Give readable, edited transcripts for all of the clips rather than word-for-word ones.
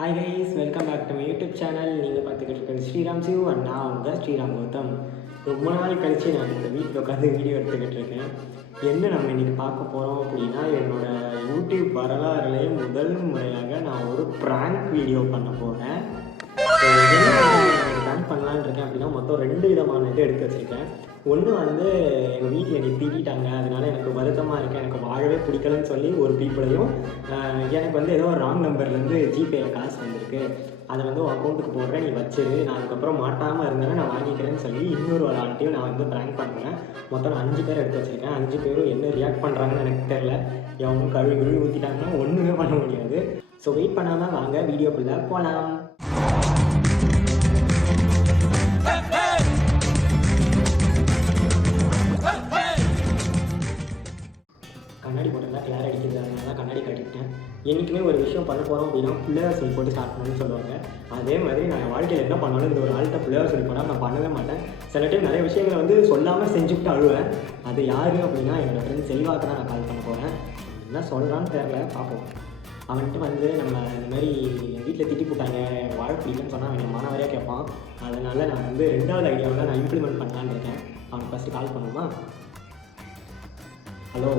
Hi guys, welcome back to my YouTube channel. நீங்கள் பார்த்துக்கிட்டு இருக்கிறது ஸ்ரீராம் சிவ் அண்ட் நான் உங்கள் ஸ்ரீராம் கௌதம். ரொம்ப நாள் கழித்து நான் இந்த வீட்டில் உட்காந்து வீடியோ எடுத்துக்கிட்டு இருக்கேன். என்ன நம்ம இன்றைக்கி பார்க்க போகிறோம் அப்படின்னா, என்னோடய யூடியூப் வரலாறுலேயே முதல் முறையாக நான் ஒரு ப்ராங்க் வீடியோ பண்ண போகிறேன். ப்ராங்க் பண்ணலான்னு இருக்கேன் அப்படின்னா மொத்தம் 2 விதமான இது எடுத்து வச்சுருக்கேன். ஒன்று வந்து எங்கள் வீட்டில் என்னை திட்டாங்க, அதனால் எனக்கு வருத்தமாக இருக்குது, எனக்கு வாழவே பிடிக்கலன்னு சொல்லி ஒரு பீப்புளையும், எனக்கு வந்து ஏதோ ஒரு ராங் நம்பர்லேருந்து ஜிபேயில் காசு வந்திருக்கு, அதை வந்து உன் அக்கௌண்ட்டுக்கு போடுறேன், நீ வச்சிரு, நான் அதுக்கப்புறம் மாட்டாமல் இருந்தேன்னா நான் வாங்கிக்கிறேன்னு சொல்லி இன்னொரு ஒரு ஆள்கிட்டையும் நான் வந்து ப்ராங்க் பண்ணுறேன். மொத்தம் நான் 5 பேர் எடுத்து வச்சுருக்கேன். 5 பேரும் என்ன ரியாக்ட் பண்ணுறாங்கன்னு எனக்கு தெரில. எவனும் கழுவி ஊற்றிட்டாங்கன்னா ஒன்றுமே பண்ண முடியாது. ஸோ வெயிட் பண்ணாமல் வாங்க வீடியோக்குள்ளே போகலாம். கண்ணாடி போட்டிருந்தா கிளார் அடிக்கிறது, அதனால தான் கண்ணாடி கட்டிக்கிட்டேன். என்றைக்குமே ஒரு விஷயம் பண்ண போகிறோம் அப்படின்னா பிள்ளையார் சொல்லி போட்டு ஸ்டார்ட் பண்ணணும்னு சொல்லுவாங்க. அதே மாதிரி நான் என் வாழ்க்கையில் என்ன பண்ணாலும் இந்த ஒரு ஆள்கிட்ட பிள்ளையார் சொல்லி போனால் நான் பண்ணவே மாட்டேன். சில டைம் நிறைய விஷயங்களை வந்து சொல்லாமல் செஞ்சுக்கிட்டு அழுவேன். அது யார் அப்படின்னா என்னோடய ஃப்ரெண்ட் செல்வாக்கு தான் நான் கால் பண்ண போகிறேன். என்ன சொல்கிறான்னு தெரில, பார்ப்போம். அவன்கிட்ட வந்து நம்ம இந்த மாதிரி என் வீட்டில் திட்டி போட்டாங்க, வாழ பிடிக்குன்னு சொன்னால் அவன் மாணவரையாக கேட்பான். அதனால் நான் வந்து 2வது ஐடியாவில் நான் இம்ப்ளிமெண்ட் பண்ணலான்னு இருக்கேன். அவனுக்கு ஃபஸ்ட்டு கால் பண்ணுமா? ஹலோ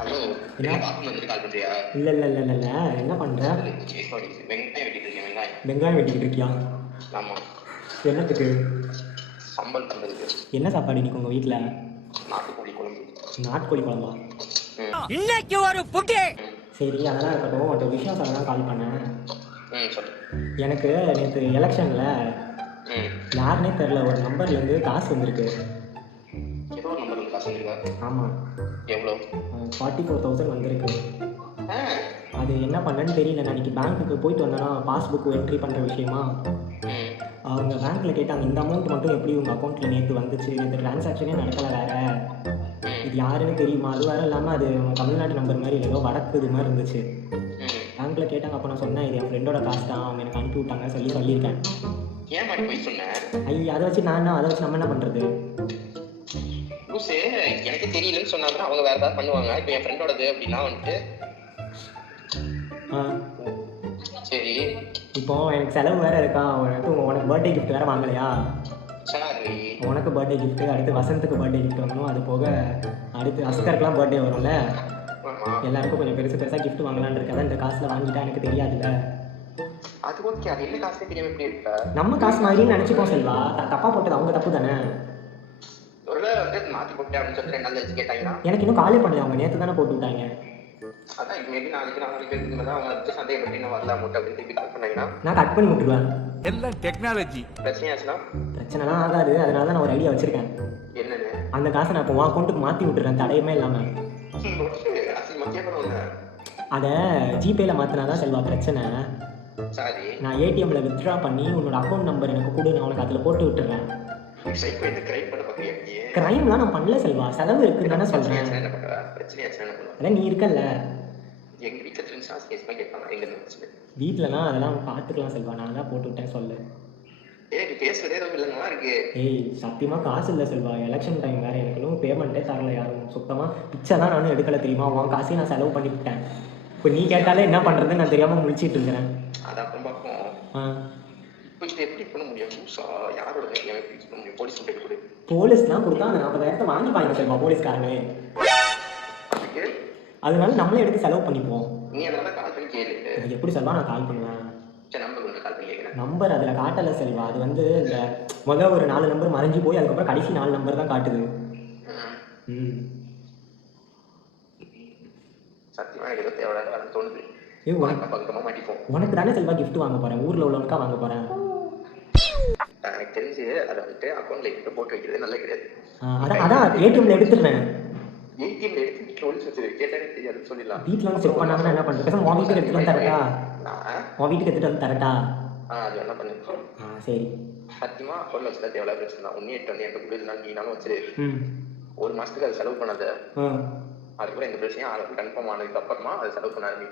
ஹலோ, என்ன கால் பண்றியா? இல்லை இல்லை இல்லை இல்லை என்ன பண்ணுற? வெங்காயம் வெட்டிக்கிட்டு இருக்கியா? ஆமாம். என்னத்துக்கு? சம்பல் பண்ணுறதுக்கு. என்ன சாப்பாடு இன்னைக்கு உங்கள் வீட்டில்? நாட்டுக்கோழி குழம்பு. நாட்டுக்கோழி குழம்பா? இன்னைக்கு ஒரு புட்டி. சரி, அதெல்லாம் இருக்கட்டும். ஒரு விஷயம் சொல்ல தான் கால் பண்ணேன். சொல்லு. எனக்கு நேற்று எலெக்ஷனில் யாருன்னே தெரில ஒரு நம்பர்லேருந்து காசு வந்திருக்கு. ஏதோ ஒரு நம்பருக்கு காசு வந்திருக்கா? ஆமாம். எவ்வளோ? 44,000 வந்திருக்கு. அது என்ன பண்ணேன்னு தெரியல. நான் இன்னைக்கு பேங்க்குக்கு போயிட்டு வந்தேன்னா பாஸ்புக் என்ட்ரி பண்ணுற விஷயமா அவங்க பேங்க்கில் கேட்டாங்க, இந்த அமௌண்ட் மட்டும் எப்படி உங்கள் அக்கௌண்ட்டில் நேற்று வந்துச்சு, நேற்று ட்ரான்சாக்ஷனே நடக்கலை, வேறு இது யாருன்னு தெரியுமா? அது வேறு இல்லாமல் அது தமிழ்நாட்டு நம்பர் மாதிரி ஏதோ வடக்கு இது மாதிரி இருந்துச்சு. பேங்க்கில் கேட்டாங்க. அப்போ நான் சொன்னேன், இது என் ஃப்ரெண்டோட காசு தான், அவங்க எனக்கு அனுப்பி விட்டாங்க சொல்லியிருக்கேன். ஏன் மாதிரி போய் சொன்னேன்? ஐயா, அதை வச்சு நம்ம என்ன பண்ணுறது? எனக்கு தெரியலன்னு சொன்னாங்கன்னா அவங்க வேற ஏதாவது பண்ணுவாங்க. இப்போ என் ஃப்ரெண்டோடது அப்படின்னா வந்துட்டு சரி. இப்போ எனக்கு செலவு வேற இருக்கா, உனக்கு பர்த்டே கிஃப்ட் வேற வாங்கலையா? சரி, உனக்கு பர்த்டே கிஃப்ட், அடுத்து வசந்துக்கு பர்த்டே கிஃப்ட் வாங்கணும். அது போக அடுத்து அஸ்கருக்குலாம் பர்த்டே வரும்ல, எல்லாருக்கும் கொஞ்சம் பெருசாக கிஃப்ட் வாங்கலான்னு இருக்கா. இந்த காசில் வாங்கிட்டா எனக்கு தெரியாதுல்ல. அது ஓகே. அது என்ன காசே தெரியாம எப்படி இருக்கா? நம்ம காசு மாதிரின்னு நினச்சிப்போம் செல்வா. தப்பாக போட்டது அவங்க தப்பு தானே. எனக்கு இன்னும் காலே பண்ணல. அவங்க நேற்று தானே போட்டு விட்டாங்க. நான் கட் பண்ணி விட்டுருவேன். எல்லாம் டெக்னாலஜி. பிரச்சனைலாம் ஆகாது. அதனால தான் நான் ஒரு ஐடியா வச்சிருக்கேன். என்னன்னு? அந்த காசை நான் இப்போ உன் அக்கௌண்ட்டுக்கு மாற்றி விட்டுறேன், தடையுமே இல்லாமல். அதை ஜிபேயில் மாற்றினாதான் செல்வா பிரச்சனை. நான் ஏடிஎம்ல வித்ட்ரா பண்ணி உன்னோட அக்கௌண்ட் நம்பர் எனக்கு கொடு, நான் உனக்கு அதில் போட்டு விட்டுறேன். கிரைம்லாம் நான் பண்ணல செல்வா, செலவு இருக்குன்னு தானே சொல்கிறேன். அதான் நீ இருக்கல்ல வீட்டிலலாம், அதெல்லாம் பார்த்துக்கலாம் செல்வா. நான் தான் போட்டு விட்டேன் சொல்லு. ஏய், சத்தியமாக காசு இல்லை செல்வா. எலெக்ஷன் டைம் வேறு, எனக்கு பேமெண்ட்டே தரல யாரும். சுத்தமாக பிச்சை தான் நானும் எடுக்கலை தெரியுமா. உன் காசையும் நான் செலவு பண்ணி விட்டேன். இப்போ நீ கேட்டாலே என்ன பண்ணுறதுன்னு நான் தெரியாமல் முழிச்சிட்டு இருக்கிறேன். போலீஸ்லாம் கொடுத்தா அந்த 40,000 வாங்கிப்பாங்க செல்வா போலீஸ்காரங்களே. அதனால நம்மளே எடுத்து செலவு பண்ணிப்போம். எப்படி செல்வா நான் கால் பண்ணுவேன்? நம்பர் அதில் காட்டலை செல்வா. அது வந்து இந்த முதல் ஒரு 4 நம்பர் மறைஞ்சு போய் அதுக்கப்புறம் கடைசி 4 நம்பர் தான் காட்டுது. உனக்கு தானே செல்வா கிஃப்ட் வாங்க போறேன், ஊர்ல உள்ளவனுக்கா வாங்க போறேன். எனக்கு தெரிஞ்சு அதை வந்துட்டு அக்கௌண்ட்ல எடுத்து போட்டு வைக்கிறது நல்ல கிடையாது. அதான் ஏடிஎம்ல எடுத்துறேன். ஏடிஎம்ல எடுத்து வீட்டுல ஒளிச்சு வச்சிரு, கேட்டாலே தெரியாதுன்னு சொல்லிடலாம். வீட்டுல வந்து செக் பண்ணாங்கன்னா என்ன பண்றது? பேசாம உன் வீட்டுக்கு எடுத்துட்டு வந்து தரட்டா? உன் வீட்டுக்கு எடுத்துட்டு வந்து தரட்டா? அது என்ன பண்ணு. சரி. சத்தியமா அக்கௌண்ட்ல வச்சுட்டா எவ்வளவு பிரச்சனை தான். ஒன்னே 8 என்கிட்ட கொடுக்கலாம், நீனாலும் வச்சிரு. ஒரு மாசத்துக்கு அது செலவு பண்ணாத. அதுக்கப்புறம் எந்த பிரச்சனையும் அது கன்ஃபார்ம் ஆனதுக்கு அப்புறமா அதை செலவு பண்ணாரு.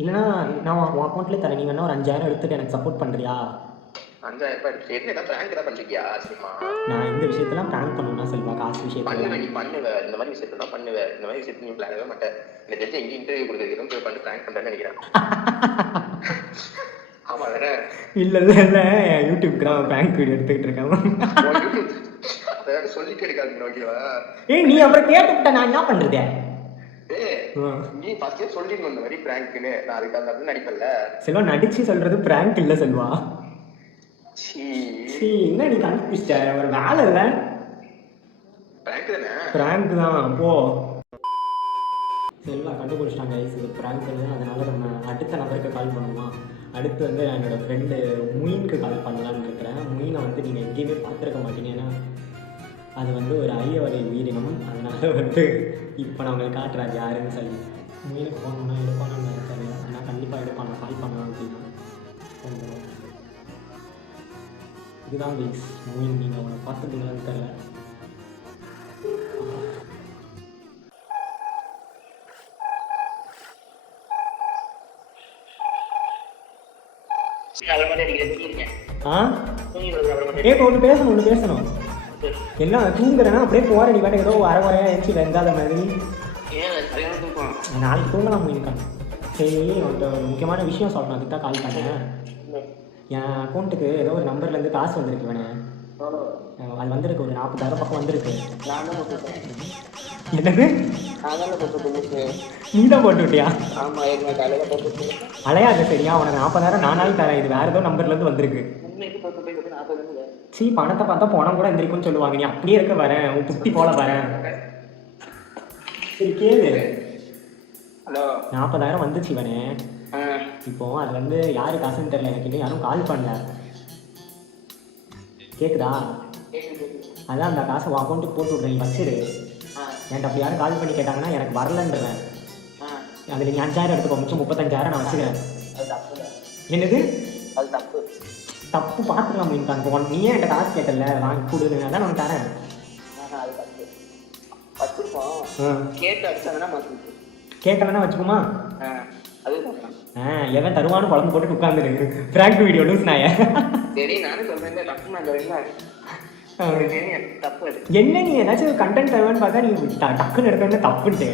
இல்லைன்னா நான் உன் அக்கௌண்ட்ல தரேன், நீ வேணா ஒரு 5,000 எடுத்துட்டு எனக்கு சப்போர்ட் பண்றியா? 5,000 எடுத்து என்ன பிராங்க் தான் பண்றியா? சரிமா, நான் இந்த விஷயத்தெல்லாம் பிராங்க் பண்ணுவேன் செல்வா. காசு விஷயத்துல நீ பண்ணுவ, இந்த மாதிரி விஷயத்தை தான் பண்ணுவேன். இந்த மாதிரி விஷயத்தை நீ பிளானவே மாட்டேன். இந்த தெரிஞ்ச எங்க இன்டர்வியூ கொடுக்குறதுக்கு போய் பண்ணி பிராங்க் பண்றேன்னு நினைக்கிறேன். ஆமா வேற இல்லை இல்லை இல்லை யூடியூப்க்கு தான் பேங்க் வீடியோ எடுத்துக்கிட்டு இருக்கேன். அதாவது சொல்லிட்டு இருக்காது ஓகேவா? ஏய் நீ அப்புறம் கேட்டுக்கிட்ட நான் என்ன பண்ணுறது? நீ ஃபர்ஸ்டே சொல்லிட்டு வந்த மாதிரி பிராங்க்னு நான் அதுக்கு அந்த அப்படி நடிப்பல. செல்வா நடிச்சு சொல்றது பிராங்க் இல்லை செல்வா. சீ என்ன நீ கண்டுபிடிச்சிட்ட? ஒரு வேலை இல்லை, பிராங்க் தானே? பிராங்க் தான் போ. செல்வா கண்டுபிடிச்சிட்டாங்க இது பிராங்க்னு. அதனால நம்ம அடுத்த நபருக்கு கால் பண்ணுவோமா? அடுத்து வந்து என்னோடய ஃப்ரெண்டு முயினுக்கு கால் பண்ணலான்னு இருக்கிறேன். முயினை வந்து நீங்கள் எங்கேயுமே பார்த்துருக்க மாட்டீங்க, ஏன்னா அது வந்து ஒரு அரிய வகை உயிரினம். அதனால வந்து இப்போ நான் உங்களுக்கு காட்டுறாரு யாருன்னு சொல்லி. முயினுக்கு போனோம்னா எடுப்பானு தெரியல, ஆனால் கண்டிப்பாக எடுப்பான். நான் கால் பண்ணலாம் அப்படின்னா ஃபோன் பண்ணுவோம். இதுதான் கைஸ் முயின். நீங்கள் அவனை பார்த்துட்டீங்களான்னு தெரியல. ஒன்று பேசணும். என்ன தூங்குறேன்னா அப்படியே போகிற நீ பாட்டு ஏதோ வர எழுச்சி வெங்காத மாதிரி. நாளைக்கு தூங்கலாம் முயற்கான். சரி உன்கிட்ட ஒரு முக்கியமான விஷயம் சொல்லணும், அதுக்கு தான் கால் பண்ணேன். என் அக்கௌண்ட்டுக்கு ஏதோ ஒரு நம்பர்லேருந்து காசு வந்திருக்கு வேணே. அது வந்திருக்கு, ஒரு 40,000 பக்கம் வந்திருக்கு. என்னது நீ தான் போட்டு விட்டியா? அலையாது சரியா? உனக்கு 40,000 நானாலும் தரேன். இது வேறு ஏதோ நம்பர்லேருந்து வந்திருக்கு. சீ பணத்தை பார்த்தா பணம் கூட எந்திரிக்கும்னு சொல்லுவாங்க. நீ அப்படியே இருக்க வரேன், உன் புத்தி போல வரேன். சரி கேளு. 40,000 வந்துச்சு இவனே. இப்போ அது வந்து யாரு காசுன்னு தெரியல, எனக்கு இன்னும் யாரும் கால் பண்ணல. கேக்குதா? அதான் அந்த காசை உன் அக்கௌண்ட்டுக்கு போட்டு விட்றேன், நீ வச்சிரு. என்கிட்ட அப்படி யாரும் கால் பண்ணி கேட்டாங்கன்னா எனக்கு வரலன்றேன். அதில் நீ 5,000 எடுத்துக்கோ, மிச்சம் 35,000 நான் வச்சுக்கிறேன். என்னது தப்பு? பார்த்துக்கலாம் மீன். நீ ஏன் என்கிட்ட காசு கேட்டல, வாங்கி கொடுன்னு அதான் நான் தரேன். கேட்கலன்னா வச்சுக்கோமா? எவன் தருவானு குழம்பு போட்டு உட்காந்துருக்கு. பிராங்க் வீடியோ லூஸ் நாய. என்ன நீ ஏதாச்சும் கண்டென்ட் தருவான்னு பார்த்தா நீ டக்குன்னு எடுக்கணும் தப்புன்னு.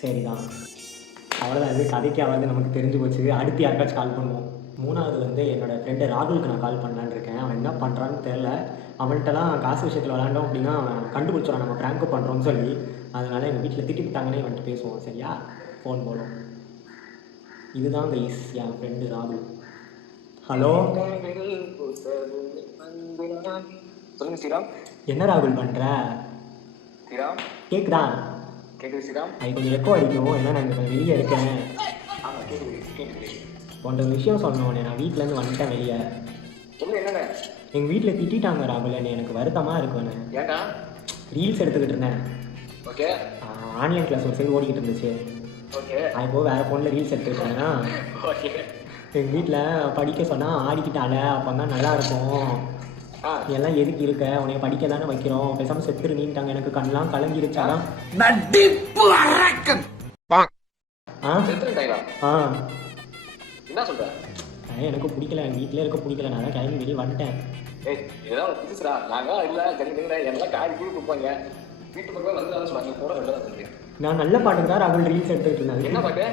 சரிதான், அவ்வளோதான். இது கதைக்காவது நமக்கு தெரிஞ்சு போச்சு. அடுத்து யாருக்காச்சும் கால் பண்ணுவோம். மூணாவது வந்து என்னோடய ஃப்ரெண்டு ராகுலுக்கு நான் கால் பண்ணலான்னு இருக்கேன். அவன் என்ன பண்ணுறான்னு தெரில. அவன்கிட்டலாம் காசு விஷயத்தில் விளாண்டோம் அப்படின்னா அவன் கண்டுபிடிச்சான் நம்ம ப்ராங்க் பண்ணுறோன்னு சொல்லி. அதனால் எங்கள் வீட்டில் திட்டிவிட்டாங்கன்னே வந்துட்டு பேசுவோம். சரியா? ஃபோன் போடும். இதுதான் கைஸ் என் ஃப்ரெண்டு ராகுல். ஹலோ சொல்லுங்க ஸ்ரீராம். என்ன ராகுல் பண்ணுற? ஸ்ரீராம் கேட்குதா? கேட்குது ஸ்ரீராம். அது கொஞ்சம் எக்கோ அடிக்கும், ஏன்னா நான் கொஞ்சம் வெளியே இருக்கேன். உன்ட்ட ஒரு விஷயம் சொன்னோன்னே நான் வீட்டிலேருந்து வந்துட்டேன் வெளியே. என்னண்ணே? எங்கள் வீட்டில் திட்டாங்க ராகுல். எனக்கு வருத்தமாக இருக்குன்னு. ஏன்டா? ரீல்ஸ் எடுத்துக்கிட்டு இருந்தேன். ஓகே. ஆன்லைன் கிளாஸ் ஒரு சைடு ஓடிக்கிட்டு இருந்துச்சு. ஓகே. இப்போ வேறு ஃபோனில் ரீல்ஸ் எடுத்துக்கிட்டு இருந்தேன்னா எங்கள் வீட்டில் படிக்க சொன்னால் ஆடிக்கிட்டால, அப்போ தான் நல்லா இருக்கும். எல்லாம் எதுக்கு இருக்க, உன்னைய படிக்க தானே வைக்கிறோம், பேசாமல் செத்துரு நீட்டாங்க. எனக்கு கண்ணெலாம் கலங்கிருச்சாதான். என்ன சொல்ற? எனக்கு பிடிக்கல, எங்கள் வீட்டிலே இருக்க பிடிக்கல. நான் தான் கிளம்பி வெளியே வந்துட்டேன். ஏதாவது புதுசுடா. நாங்கள் இல்லை தெரிஞ்சுங்க எல்லாம் காடி கூட கொடுப்பாங்க. வீட்டு பக்கம் வந்து தான் சொன்னாங்க. போட வேண்டாம் சொல்லுங்க. நான் நல்ல பாட்டு தான் ராகுல் ரீல்ஸ் எடுத்துக்கிட்டு இருந்தாங்க. என்ன பாட்டு?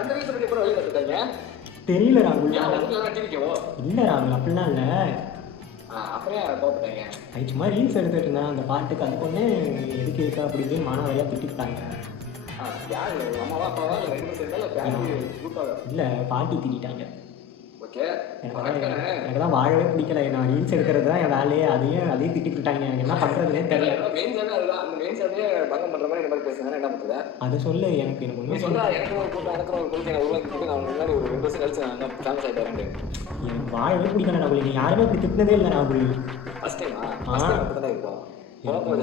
அந்த வீட்டு பற்றி கூட வெளியே கற்றுக்காங்க. தெரியல ராகுல். இல்லை ராகுல் அப்படிலாம் இல்லை. அப்படியே போட்டுட்டாங்க. அது சும்மா ரீல்ஸ் எடுத்துகிட்டு இருந்தேன் அந்த பாட்டுக்கு. அது பொண்ணு எதுக்கு இருக்கா அப்படி இப்படின்னு மாணவரியாக திட்டிட்டாங்க. இல்லை பாட்டி திட்டாங்க. எனக்கு தான் வாழவே பிடிக்கல. நான் ரீல்ஸ் எடுக்கிறது தான் என் வேலையே. அதையும் திட்டிக்கிட்டாங்க. எனக்கு என்ன பண்ணுறதுனே தெரியல. அதை சொல்லு. எனக்கு ஒன்றும் எனக்கு வாழவே பிடிக்கல ராகுல். நீ யாருமே அப்படி திட்டினதே இல்லை ராகுல்.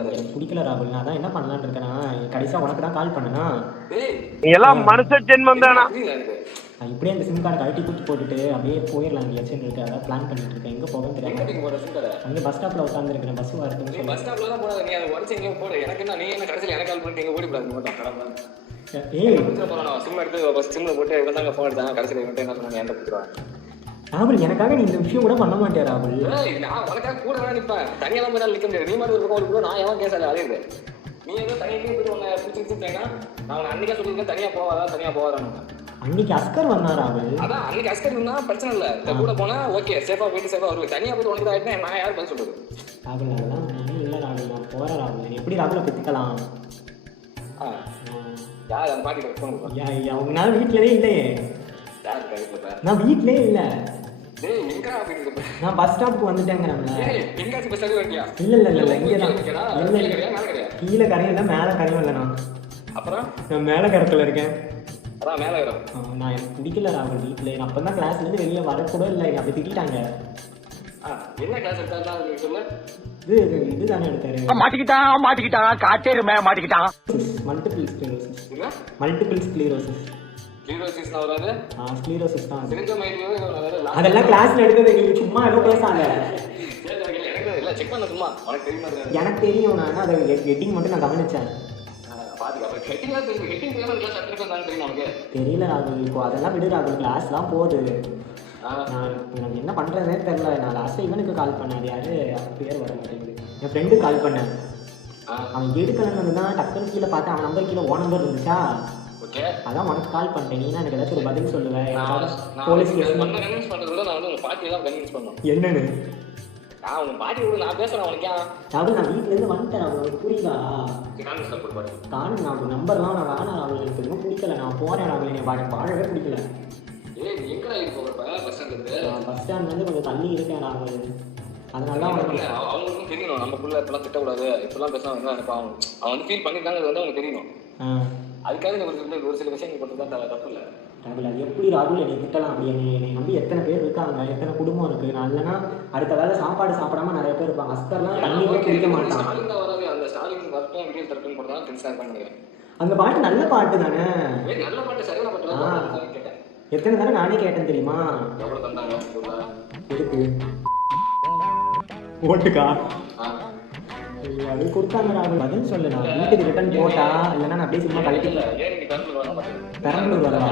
எனக்கு பிடிக்கல ராகுல். நான் தான் என்ன பண்ணலான்னு இருக்கேன்னா கடைசியாக உனக்கு தான் கால் பண்ணேன்னா எல்லாம் மனுஷ ஜென்மம் தானா. இப்படியே அந்த சிம் கார்டை கழட்டி தூக்கி போட்டுட்டு அப்படியே போயிடலாம். அங்கே லட்சம் இருக்கு. அதான் பிளான் பண்ணிட்டு இருக்கேன். எங்கே போகன்னு தெரியாது. அங்கே பஸ் ஸ்டாப்பில் உட்காந்துருக்கேன். பஸ் வரதுன்னு பஸ் ஸ்டாப்ல தான் போடாது. நீ அதை உடச்சு எங்கேயும் போடு. எனக்கு என்ன, நீ என்ன கடைசியில் எனக்கு கால் பண்ணிட்டு எங்கே ஓடிப்படாது மட்டும். சிம் எடுத்து சிம்ல போட்டு இவன் தாங்க ஃபோன் எடுத்தாங்க. கடைசியில் இவன்ட்டு என்ன சொன்னாங்க, என்கிட்ட கொடுத்துருவாங்க. ராகுல் எனக்காக நீ இந்த விஷயம் கூட பண்ண மாட்டேன் ராகுல். நான் உனக்காக கூட வேணா நிற்பேன். தனியாக தான் போய் நிற்க முடியாது. நீ மாதிரி ஒரு பக்கம் ஒரு கூட நான் எவன் கேசாது அலையுது. நீ ஏதோ தனியாக போயிட்டு உன்னை பிடிச்சிருக்கேன்னா நான் உன்னை அன்னைக்கே சொல்லியிருக்கேன் தனியாக போவாதான். அன்னைக்கு அஸ்கர் வந்தாரா அவரு? அதான் அன்னைக்கு அஸ்கர் இருந்தா பிரச்சனை இல்லை, இந்த கூட போனா ஓகே சேஃபா போயிட்டு சேஃபா வருவேன். தனியாக போயிட்டு ஒன்று ஆகிட்டா நான் யார் பதில் சொல்றது? ராகுல் அதெல்லாம் ஒன்றும் இல்லை ராகுல், நான் போகிறேன் ராகுல். எப்படி ராகுலை பெற்றுக்கலாம்? யார் அந்த பாட்டி ஃபோன் அவங்களால வீட்டிலவே இல்லையே. யார் வீட்டில்? நான் வீட்லேயே இல்லை. டேய் எங்கடா போயிட்டு? நான் பஸ் ஸ்டாப்புக்கு வந்துட்டேங்கிறேன்ல. எங்காச்சும் பஸ் ஸ்டாண்ட் வரலையா? இல்லை இங்கே தான். இல்லை கீழே கரையும் இல்லை, மேலே கரையும் இல்லை. நான் அப்புறம் நான் மேலே கரத்தில் இருக்கேன். அதான் மேலே வரும். நான் எனக்கு பிடிக்கல ராகுல் வீட்டில். நான் அப்போ தான் கிளாஸ்லேருந்து வெளியே வரக்கூட இல்லை, என்னை அப்படி திட்டாங்க. என்ன கிளாஸ் எடுத்தா சொல்லு. இதுதானே எடுத்தாரு. மாட்டிக்கிட்டான் காட்டேருமே மாட்டிக்கிட்டான். Multiple sclerosis. ஸ்க்ளீரோசிஸ்னா வராது. ஸ்க்ளீரோசிஸ் தான். சிரிஞ்சோமைலோ அதெல்லாம் கிளாஸ்ல எடுத்தது. நீங்க சும்மா ஏதோ பேசாங்க. இல்ல செக் பண்ண சும்மா. உனக்கு தெரியுமா? எனக்கு தெரியும். நான் அதை ஹெட்டிங் மட்டும் நான் கவனிச்சேன். தெரியல ராகுல், இப்போ அதெல்லாம் விடு ராகுல், கிளாஸ்லாம் போகுது. நான் என்ன பண்ணுறதுனே தெரில. நான் லாஸ்ட்டாக இவனுக்கு கால் பண்ணேன். அது யாரு பேர் வர மாட்டேங்குது. என் ஃப்ரெண்டுக்கு கால் பண்ணேன். அவன் எடுக்கலன்னு தான் டக்குன்னு கீழே பார்த்தேன். அவன் நம்பர் கீழே ஓ நம்பர் இருந்துச்சா, அதான் உனக்கு கால் பண்ணிட்டேன். நீனா எனக்கு ஏதாச்சும் ஒரு பதில் சொல்லுவேன். போலீஸ் கேஸ் என்னன்னு நான் பேசுறேன். உனக்கு ராகுல் நான் வீட்டிலேருந்து வந்துட்டேன். அவங்களுக்கு புரியுதா? காணும் ராகுல் நம்பர்லாம் நான் வேணாம் ராகுல், எனக்கு எதுவும் பிடிக்கல. நான் போகிறேன் ராகுல், என்னை பாடவே பிடிக்கல. பஸ் ஸ்டாண்ட்லேருந்து கொஞ்சம் தள்ளி இருக்கேன் ராகுல். அதனால தான் அவங்களுக்கும் தெரியணும் நம்ம புள்ள இப்பெல்லாம் திட்டக்கூடாது, இப்பெல்லாம் பேச நினைப்பான். அவன் வந்து ஃபீல் பண்ணியிருக்காங்க வந்து அவனுக்கு தெரியணும். அதுக்காக ஒரு சில விஷயங்கள் பண்ணுறது தான் தப்பு இல்லை ராகுல். அது எப்படி ராகுல் என்னை திட்டலாம்? அப்படி என்னை நம்பி எத்தனை பேர் இருக்காங்க, எத்தனை குடும்பம் இருக்குது. நான் இல்லைன்னா அடுத்த வேலை சாப்பாடு சாப்பிடாம நிறைய பேர் இருப்பாங்க. அஸ்கர்லாம் தண்ணி கூட குடிக்க மாட்டான். ஸ்டாலின் தான் வராது. அந்த ஸ்டாலின் வரட்டும் வீடியோ தரட்டும் போட்டு தான் டென்ஷனாக இருப்பாங்க. அந்த பாட்டு நல்ல பாட்டு தானே? நல்ல பாட்டு சரியான பாட்டு கேட்டேன். எத்தனை தடவை நானே கேட்டேன் தெரியுமா? எவ்வளோ தந்தாங்க எதுக்கு? ஓட்டுக்கா? அது கொடுத்தாங்க ராகுல். பதில் சொல்லு. நான் வீட்டுக்கு ரிட்டர்ன் போட்டா இல்லைன்னா நான் அப்படியே சும்மா கழட்டிக்கல. பெரம்பலூர் வரவா?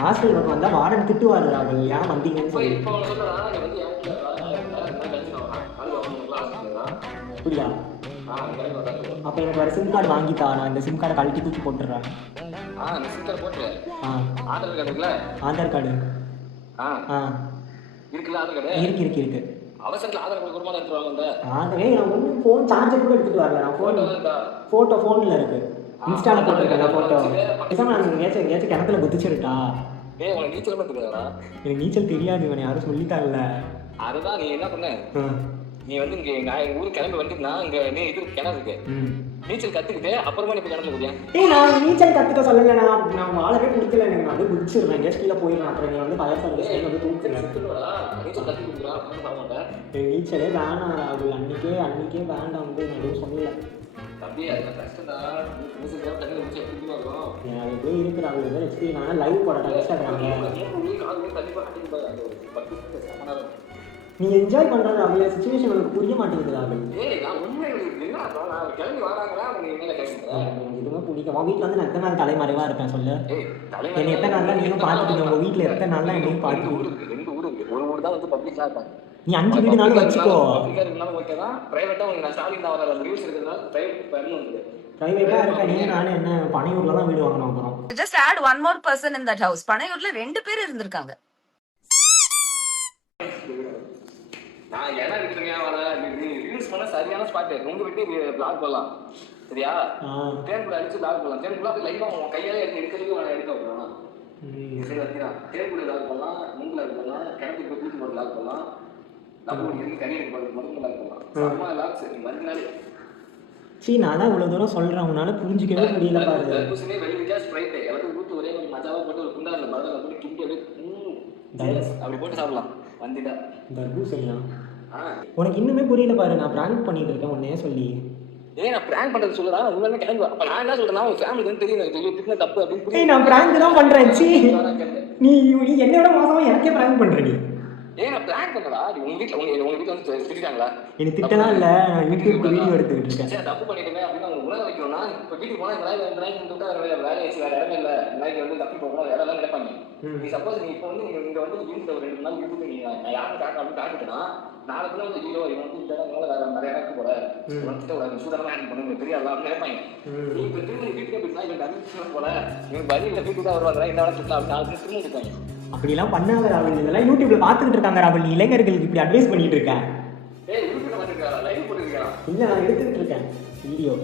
ஹாஸ்டல் ஒர்க் வந்தால் வார்டன் திட்டுவார் ராகுல், ஏன் வந்தீங்கன்னு சொல்லி. அப்படியா? அப்போ எனக்கு வேறு சிம் கார்டு வாங்கித்தா. நான் இந்த சிம் கார்டை கழட்டி தூக்கி போட்டுடுறேன். ஆதார் கார்டு இருக்கு. அவசரத்தில் ஆதார் கார்டு குடும்பம் எடுத்துருவாங்க. ஆகவே நான் ஒன்றும் ஃபோன் சார்ஜர் கூட எடுத்துகிட்டு வரல. நான் ஃபோட்டோ ஃபோனில் இருக்கு, இன்ஸ்டாவில் போட்டிருக்கேன் ஃபோட்டோ. பேசாமல் நான் எங்கேயாச்சும் கிணத்துல குதிச்சிருட்டா? உனக்கு நீச்சல் தெரியாதா? எனக்கு நீச்சல் தெரியாது. இவனை யாரும் சொல்லித்தாங்கல்ல. அதுதான் நீ என்ன பண்ண, நீ வந்து இங்கே எங்கள் ஊருக்கு கிளம்பி வந்துட்டுனா இங்கே நீ இது கிணறு இருக்கு, நீச்சல் கற்றுக்கிட்டு அப்புறமா நீ இப்போ கிணத்துல போதியா? நான் நீச்சல் கற்றுக்க சொல்லலை. நான் வாழவே பிடிக்கல. எனக்கு நான் வந்து குதிச்சிருவேன், எங்கேயாச்சும் கீழே போயிடுவேன். அப்புறம் நீ வந்து ஃபயர் சர்வீஸ் வந்து தூக்குறேன். நீச்சல் கற்றுக் கொடுக்குறா மாட்டேன். நீச்சலே வேணாம் ராகுல். அன்னைக்கே வேண்டாம் வந்து நான் எதுவும் சொல்லலை. தம்பி அதுதான் கஷ்டம் தான். தண்ணி முடிச்சு எப்படி வரும்? அது எப்படியே இருக்கு ராகுல். ஏதோ எக்ஸ்பீரியன். ஆனால் லைவ் போடட்டேன் இன்ஸ்டாகிராமில். நீ என்ஜாய் பண்ணுற ராகுல். சுச்சுவேஷன் உனக்கு புரிய மாட்டேங்குது ராகுல். எதுவுமே பிடிக்கும். உன் வீட்டில் வந்து நான் எத்தனை நாள் தலைமறைவாக இருப்பேன் சொல்லு. என்னை எத்தனை நாள் நீங்களும் பார்த்துக்கணும். உங்கள் வீட்டில் எத்தனை நாள் என்னையும் பார்த்துக்கணும். ஒரு ஊர் தான் வந்து பப்ளிக்காக இருப்பாங்க. நீ 5 வீடுனாலும் வச்சுக்கோ. பிரைவேட்டா இருக்க நீ நானே என்ன பனையூர்ல தான் வீடு வாங்கணும். அப்புறம் just add one more person in that house. பனையூர்ல 2 பேர் இருந்திருக்காங்க. நான் என்ன இருக்குங்க வர நீ ரீல்ஸ் பண்ண சரியான ஸ்பாட். உங்க வீட்டு பிளாக் பண்ணலாம் சரியா? தேன்குள்ள அடிச்சு பிளாக் பண்ணலாம். தேன்குள்ள போய் லைவா உன் கையால எடுக்கிறதுக்கு எடுக்க வைக்கலாம். சரி வச்சுனா தேன்குள்ள பிளாக் பண்ணலாம், மூங்குல இருக்கலாம், கிணத்துக்கு போய் தூக்கி போட்டு பிளாக் பண்ணலாம், நம்ம இருக்கு கறி எடுக்க போட்டு மருந்து பிளாக் பண்ணலாம். அம்மா லாக்ஸ் நீ மறுநாள் நான் தான் இவ்வளவு தூரம் சொல்றேன், உன்னால புரிஞ்சுக்கவே முடியல பாரு. தர்பூசணி வெளிய விட்டா ஸ்ப்ரைட் எல்லாத்தையும் ஊத்து ஒரே ஒரு மஜாவா போட்டு ஒரு குண்டால மரத்துல போட்டு கிண்டி அப்படியே அப்படி போட்டு சாப்பிடலாம். வந்துட்டா தர்பூசணியா? உனக்கு இன்னுமே புரியல பாரு. நான் பிராங்க் பண்ணிட்டு இருக்கேன் உன்னையே சொல்லி. நான் பிராங்க் பண்றது சொல்லுடா. உண்மையிலே கிளம்பு. அப்ப நான் என்ன சொல்றேன்னா உன் ஃபேமிலிக்கு வந்து தெரியும் திட்டின தப்பு அப்படின்னு. நான் பிராங்க் தான் பண்றேன். நீ என்னோட மோசமா எனக்கே பிராங்க் பண்ற. நீ ஏன் நான் பிளான் பண்ணடா உங்க வீட்டுல வந்து திட்டாங்களா எனக்கு திட்டலாம் இல்லை, நான் யூடியூப்க்கு வீடியோ எடுத்துக்கிட்டு இருக்கேன். சரி தப்பு பண்ணிட்டுமே அப்படின்னு அவங்க உணர வைக்கணும்னா இப்போ வீட்டுக்கு போனால் இந்த நாய்க்கு விட்டு வேலை வச்சு வேற இடமே இல்லை, இந்த நாய்க்கு வந்து தப்பி போகணும் வேலை எல்லாம் நினைப்பாங்க. நீ சப்போஸ் நீ இப்போ வந்து நீங்க வந்து வீட்டில் ஒரு 2 நாள் யூடியூப் நீ நான் யாரும் காட்டணும் அப்படின்னு காட்டுட்டேன்னா நாளைக்குள்ள வந்து ஐயோ இவன் வந்து இதெல்லாம் வேற நிறைய இடத்துக்கு போல வந்துட்டு ஒரு சூதானமா ஹேண்ட் பண்ணுங்க தெரியாது அப்படின்னு நினைப்பாங்க. நீ இப்போ திரும்ப வீட்டுக்கே போயிட்டா இவன் அனுப்பிச்சு போல இவன் பதில் வீட்டுக்கு தான் வருவாங்க இந்த வேலை சுத்தா அப்படின்னு 4 பேர் திரும்ப இருக்காங்க. அப்படிலாம் பண்ணாத ராகுல், இதெல்லாம் யூடியூப்ல பார்த்துக்கிட்டு இருக்காங்க ராகுல். நீ இளைஞர்களுக்கு இப்படி அட்வைஸ் பண்ணிட்டு இருக்க. ஏய் யூடியூப்ல பண்ணிருக்காரா லைவ் போட்டுருக்கா? இல்லை, நான் எடுத்துக்கிட்டு இருக்கேன் வீடியோ.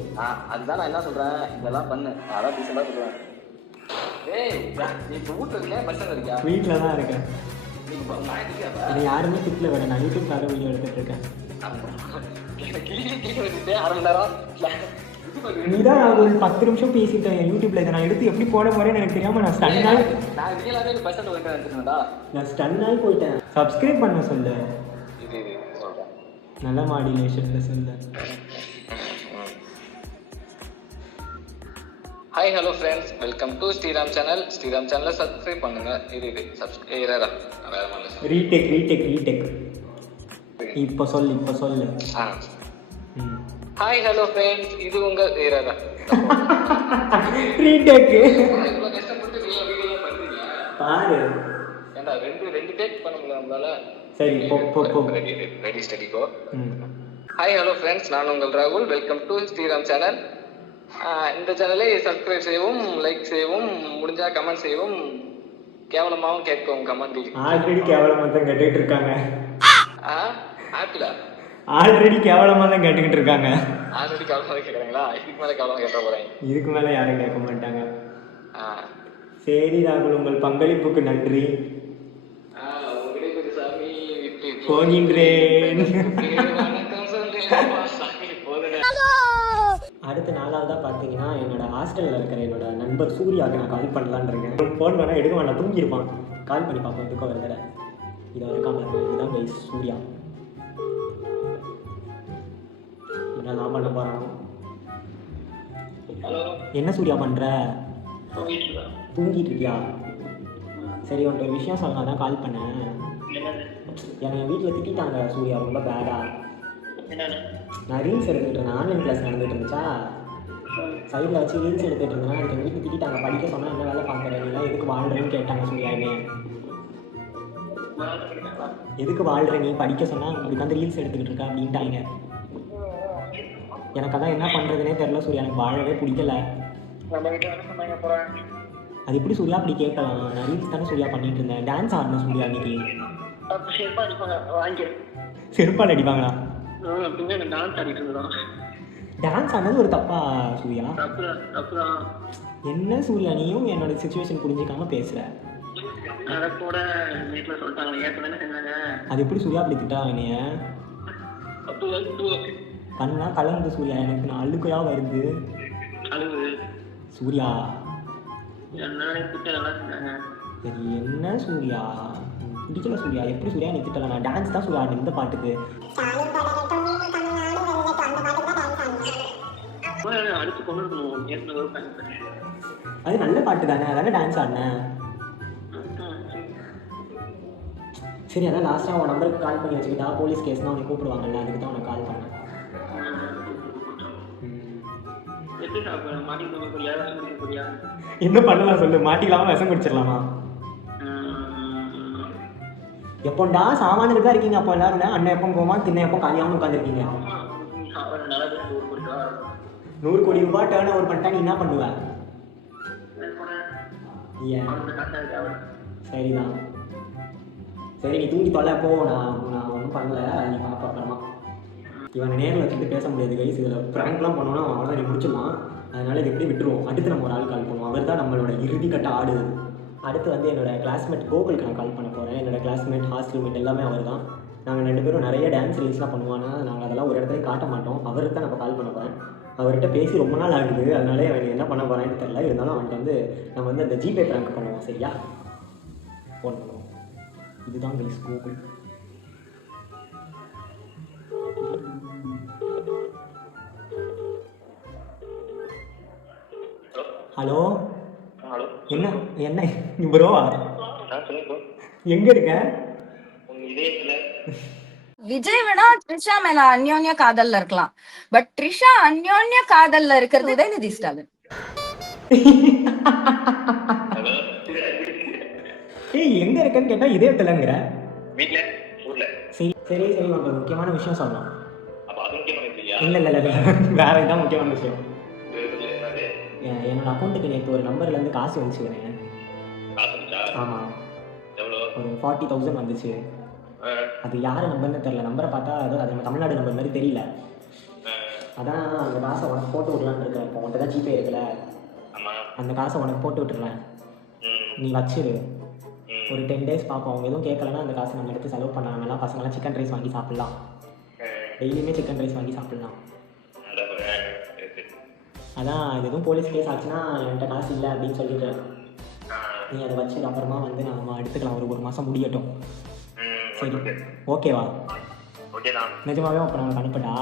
அதுதான் நான் என்ன சொல்றேன், இதெல்லாம் பண்ணு அதான் டீசெண்டாக சொல்லுவேன். ஏய் நீ இப்போ வீட்டில் இருக்கியா பஸ் ஸ்டாண்ட் இருக்கியா? வீட்டில் தான் இருக்கேன். நீ நான் இருக்கியா? என்னை யாருமே திட்டில் வேற, நான் யூடியூப்காக வீடியோ எடுத்துகிட்டு இருக்கேன். கிளி வச்சுட்டு 1/2 மணி நேரம் நீ தான் ராகுல் 10 நிமிஷம் பேசிட்டேன் யூடியூப்ல. இதை நான் எடுத்து எப்படி போட போறேன்னு எனக்கு தெரியாம நான் ஸ்டன்னாகி பஸ் ஸ்டாண்ட் வந்துட்டேன்டா. நான் ஸ்டன்னாகி போயிட்டேன். சப்ஸ்கிரைப் பண்ண சொல்லு. இது சொல்றேன் நல்ல மாடுலேஷன்ல சொல்லு. Hi hello friends, welcome to Sriram channel. Sriram சேனலை சப்ஸ்கிரைப் பண்ணுங்க. இது சப்ஸ்கிரைபா வேற மாதிரி ரீடேக் இப்போ சொல்லு. ஹாய் ஹலோ ஃப்ரெண்ட்ஸ், இது உங்க ஏராடா ரீடேக் இவ்வளோ கஷ்டப்பட்டு நீங்க வீடியோ பண்றீங்க பாரு. ஏண்டா ரெண்டு டேக் பண்ண முடியல நம்மளால. சரி போ ready steady go. Hi hello friends, நான் உங்கள் ராகுல். Welcome to Sriram channel. இந்த சேனலை சப்ஸ்கிரைப் செய்யவும், லைக் செய்யவும், முடிஞ்சா கமெண்ட் செய்யவும், கேவலமாகவும் கேட்கவும் கமெண்ட். ஆல்ரெடி கேவலமாக தான் கேட்டுக்கிட்டு இருக்காங்க. ஆப்பிளா? ஆல்ரெடி கேவலமாக தான் கேட்டுக்கிட்டு இருக்காங்க. ஆல்ரெடி கேவலமாக கேட்குறாங்களா? இதுக்கு மேலே கேவலமாக கேட்ட போகிறேன். இதுக்கு மேலே யாரும் கேட்க மாட்டாங்க. சரி ராகுல், உங்கள் பங்களிப்புக்கு நன்றி. உங்களுக்கு சாமி போகின்றேன். வணக்கம் சொல்றேன் சாமி போதுங்க. அடுத்த 4வதா பார்த்தீங்கன்னா என்னோட ஹாஸ்டலில் இருக்கிற என்னோட நண்பர் சூர்யாவுக்கு நான் கால் பண்ணலான்னு இருக்கேன். ஃபோன் பண்ணால் எடுக்க வேண்டாம், தூங்கியிருப்பான். கால் பண்ணி பார்ப்போம் எதுக்கோ ஒரு தடவை. இதை வரைக்கும் பாருங்க, இதுதான் கைஸ் சூர்யா. என்னெல்லாம் பண்ண போகிறானோ. என்ன சூர்யா பண்ணுற? தூங்கிட்டு இருக்கியா? சரி, உன்ட்ட ஒரு விஷயம் சொல்லலாம் தான் கால் பண்ணேன். என்னை வீட்டில் திட்டாங்க சூர்யா ரொம்ப பேடா. நான் ரீல்ஸ் எடுத்துகிட்டு இருந்தேன், ஆன்லைன் கிளாஸ் நடந்துகிட்டு இருந்துச்சா, சைடில் வச்சு ரீல்ஸ் எடுத்துகிட்டு இருந்தேன். அதுக்கு எங்கள் வீட்டில் திட்டாங்க, படிக்க சொன்னால் என்ன வேலை பார்க்குறேன், நீலாம் எதுக்கு வாழ்கிறேன்னு கேட்டாங்க சூர்யா. எதுக்கு வாழ்கிற நீ, படிக்க சொன்னால் உங்களுக்கு வந்து ரீல்ஸ் எடுத்துக்கிட்டு இருக்கா அப்படின்ட்டாங்க. எனக்கு அதான் என்ன பண்ணுறதுனே தெரில சூர்யா, எனக்கு வாழவே பிடிக்கல. அது எப்படி சூர்யா அப்படி கேட்கலாம்? நான் ரீல்ஸ் தானே சூர்யா பண்ணிட்டு இருந்தேன். டான்ஸ் ஆடினேன் சூர்யா அன்னைக்கு. செருப்பால் அடிப்பாங்களா? டான்ஸ் ஆனது ஒரு தப்பா சூர்யா? என்ன சூர்யா, நீயும் என்னோட சிச்சுவேஷன் புரிஞ்சிக்காம பேசுற. அது எப்படி சூர்யா அப்படி திட்டாங்க நீ? கண்ணா கலந்து சூர்யா, எனக்கு நான் அழுக்கையா வருது சூர்யா. சரி என்ன சூர்யா, பிடிக்கல சூர்யா. எப்படி சூர்யா நீ திட்டலாம்? நான் டான்ஸ் தான் சூர்யா இந்த பாட்டுக்கு. அது நல்ல பாட்டு தானே, அதானே டான்ஸ் ஆடினேன். சரி, அதான் லாஸ்ட்டாக உன் நம்பருக்கு கால் பண்ணி வச்சுக்கிட்டா போலீஸ் கேஸ்னால் உனக்கு கூப்பிடுவாங்கல்ல, அதுக்கு தான் உனக்கு கால் பண்ணேன். என்ன பண்ணலாம் சொல்லு, மாட்டிக்கலாமா விஷம் குடிச்சிடலாமா? எப்போண்டா சாமானுக்கு தான் இருக்கீங்க அப்போ எல்லாரும். அண்ணன் எப்போ போவான், தின்ன எப்போ காலியாகவும் உட்காந்துருக்கீங்க. 100 கோடி ரூபாய் டேர்ன் ஓவர் பண்ணிட்டா நீ என்ன பண்ணுவ? ஏன் சரிதான். சரி நீ தூங்கி தொலை போ. நான் ஒன்றும் பண்ணல, நீ பார்ப்ப அப்புறமா. இவனை நேரில் வச்சுட்டு பேச முடியாது கைஸ். இதில் ப்ராங்க்லாம் பண்ணோன்னா அவ்வளோதான், நீ முடிச்சிடலாம். அதனால் இது எப்படி விட்டுருவோம். அடுத்து நம்ம ஒரு ஆள் கால் பண்ணுவோம், அவர் தான் நம்மளோட இறுதிக்கட்ட ஆடு. அடுத்து வந்து என்னோடய கிளாஸ்மேட் கோகுலுக்கு நான் கால் பண்ண போகிறேன். என்னோடய கிளாஸ்மேட், ஹாஸ்டல் மேட் எல்லாமே அவர் தான். நாங்கள் 2 பேரும் நிறைய டான்ஸ் ரீல்ஸ்லாம் பண்ணுவோம். ஆனால் நாங்கள் அதெல்லாம் ஒரு இடத்துல காட்ட மாட்டோம். அவருக்கு தான் நம்ம கால் பண்ண போகிறேன். அவர்கிட்ட பேசி ரொம்ப நாள் ஆகுது, அதனாலே அவன் என்ன பண்ண போகிறான்னு தெரியல. இருந்தாலும் அவன்கிட்ட வந்து நம்ம வந்து அந்த ஜிபே ப்ராங்க் பண்ணுவோம். சரியா? ஃபோன் பண்ணுவோம். இதுதான் கைஸ் கோகுல். ஹலோ என்ன என்ன ப்ரோவா? எங்கே இருக்க? இதே விஜய் வேணா த்ரிஷா மேல அந்யோன்ய காதல்ல இருக்கலாம், பட் த்ரிஷா அந்யோன்ய காதல்ல இருக்கிறது உதயநிதி ஸ்டாலின். ஏய் எங்க இருக்கேன்னு கேட்டா இதயத்துலங்கிற. வீட்டுல ஊர்ல சரி சரி சரி உங்களுக்கு முக்கியமான விஷயம் சொல்லணும். அப்ப அது முக்கியமான இல்லையா? இல்லை வேற இதுதான் முக்கியமான விஷயம். என்னோட அக்கௌண்ட்டுக்கு நேற்று ஒரு நம்பர்லேருந்து காசு வந்துச்சுக்கிறேன். ஆமாம், ஒரு 40,000 வந்துச்சு. அது யார் நம்பர்னு தெரில, நம்பரை பார்த்தா அது நம்ம தமிழ்நாடு நம்பர் மாதிரி தெரியல. அதான் அந்த காசை உனக்கு போட்டு விடலான்னு இருக்கேன். இப்போ உன்கிட்ட தான் ஜிபே இருக்குல்ல, அந்த காசை உனக்கு போட்டு விட்டுறேன், நீ வச்சிரு. ஒரு 10 days பார்ப்போம். அவங்க எதுவும் கேட்கலன்னா அந்த காசை நம்ம எடுத்து செலவு பண்ணாங்கலாம். பசங்களாம் சிக்கன் ரைஸ் வாங்கி சாப்பிட்லாம், டெய்லியுமே சிக்கன் ரைஸ் வாங்கி சாப்பிட்லாம். அதான் இது எதுவும் போலீஸ் கேஸ் ஆச்சுன்னா என்கிட்ட காசு இல்லை அப்படின்னு சொல்லிட்டு நீ அதை வச்சு அப்புறமா வந்து நம்ம எடுத்துக்கலாம். ஒரு மாதம் முடியட்டும். சரி ஓகேவா? நிஜமாவே அப்புறம் நமக்கு அனுப்பட்டா?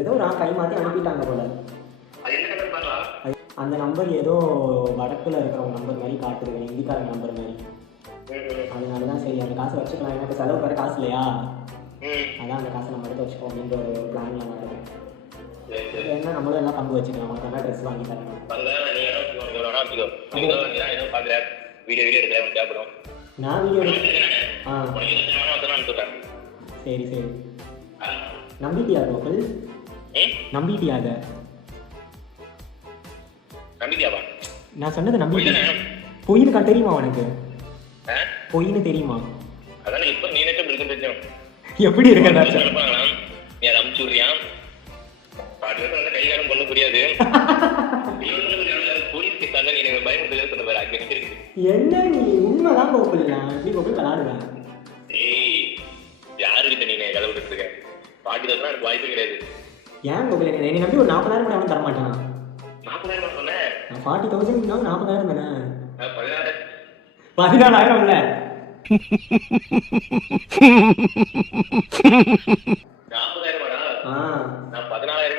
ஏதோ நான் கை மாற்றி அனுப்பிட்டாங்க போல. அந்த நம்பர் ஏதோ வடக்கில் இருக்கிறவங்க நம்பர் மாதிரி காட்டுது, இந்திக்காரங்க நம்பர் மாதிரி. அதனால தான் சரி அந்த காசை வச்சுக்கலாம், எனக்கு செலவு வர காசு இல்லையா, அதான் அந்த காசை நம்ம எடுத்து வச்சுக்கோம் அப்படின்ற ஒரு பிளான் நான் இருக்கேன். என்ன நம்மளும் எல்லாம் பங்கு வச்சுக்கலாம், அவனுக்கு என்ன ட்ரெஸ் வாங்கி தரணும். நான் வீடியோ சரி சரி நம்பிட்டியா கோகுல்? நம்பிட்டியாக? நான் சொன்னது நம்பிட்டியா? பொய்னு தெரியுமா உனக்கு? பொய்னு தெரியுமா? எப்படி இருக்க என்ன நீ உண்மைதான் கோகுல், நான் எப்படி கோகுல் விளாடுவேன்? ஏன் கோகுல் என்னை நம்பி ஒரு 40,000 கூட அவன் தரமாட்டான். 40,000 40,000 தானே? 14,000 இல்ல 14,000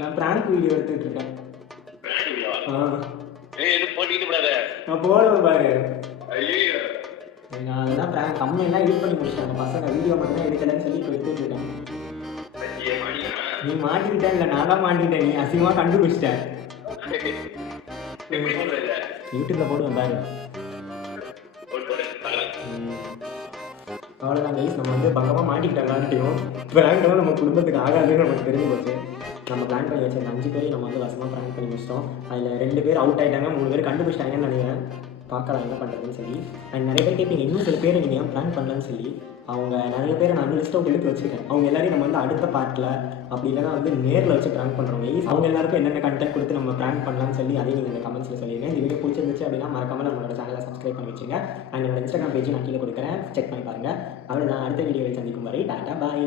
நான் பிராங்க் வீடியோ எடுத்துட்டு இருக்கேன். நான் போடுவேன் பாரு. நான் அதெல்லாம் பிராங்க் கம்மியெல்லாம் எடிட் பண்ணி முடிச்சிட்டேன். அந்த பசங்க வீடியோ மட்டும் தான் எடுக்கலன்னு சொல்லி இப்போ எடுத்துட்டு இருக்கேன். நீ மாட்டிக்கிட்ட இல்லை, நான் தான் மாட்டிக்கிட்டேன். நீ அசிங்கமாக கண்டுபிடிச்சிட்டேன். யூடியூப்ல போடுவேன் பாரு. அவ்வளோதான் கைஸ், நம்ம வந்து பக்கமாக மாட்டிக்கிட்டோம். எல்லார்ட்டையும் பிராங்க்லாம் நம்ம குடும்பத்துக்கு ஆகாதுன்னு நமக்கு தெரிஞ்சு போச்சு. நம்ம பிளான் பண்ணி வச்சிருந்த 5 பேரையும் நம்ம வந்து வசமாக பிராங்க் பண்ணி முடிச்சிட்டோம். அதில் 2 பேர் அவுட் ஆகிட்டாங்க, 3 பேர் கண்டுபிடிச்சிட்டாங்கன்னு நினைக்கிறேன். பார்க்கலாம் என்ன பண்ணுறதுன்னு சொல்லி. அண்ட் நிறைய பேர் கேட்பீங்க இன்னும் சில பேர் நீங்கள் ஏன் பிளான் பண்ணலன்னு சொல்லி. அவங்க நிறைய பேரை நான் லிஸ்ட் அவுட் எடுத்து வச்சுருக்கேன். அவங்க எல்லாரையும் நம்ம வந்து அடுத்த பார்ட்டில் அப்படி இல்லைனா வந்து நேரில் வச்சு ப்ராங்க் பண்ணுறோம். அவங்க எல்லாருக்கும் என்னென்ன கண்டென்ட் கொடுத்து நம்ம ப்ராங்க் பண்ணலாம்னு சொல்லி அதையும் நீங்கள் இந்த கமெண்ட்ஸில் சொல்லிடுங்க. இந்த வீடியோ பிடிச்சிருந்துச்சு அப்படின்னா மறக்காமல் நம்மளோட சேனலை சப்ஸ்கிரைப் பண்ணி வச்சுங்க. அண்ட் என்னோட இன்ஸ்டாகிராம் பேஜ் நான் கீழே கொடுக்குறேன், செக் பண்ணி பாருங்கள். அவ்வளோ நான் அடுத்த வீடியோவில் சந்திக்கும் வரை டாடா பாய்.